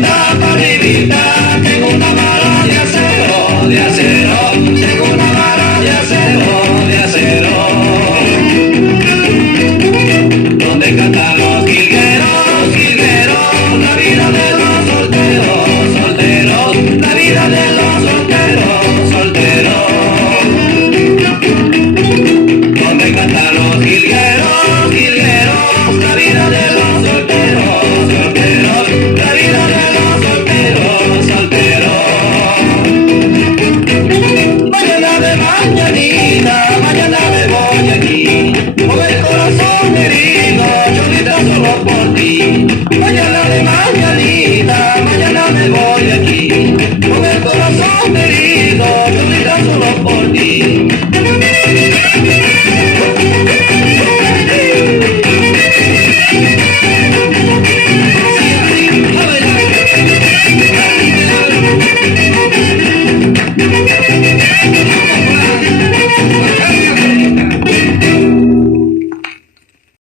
Margarita, tengo una mano de acero, tengo una mano de acero, donde cantan los jilgueros, jilgueros, la vida de los solteros, solteros, la vida de los solteros, solteros, donde cantan los jilgueros, jilgueros, la vida de los solteros, solteros, la vida de los solteros, solteros. Mañana de mañanita, mañana me voy aquí, con el corazón herido, Cholita solo por ti. Mañana de mañanita, mañana me voy aquí, con el corazón herido, Cholita solo por ti.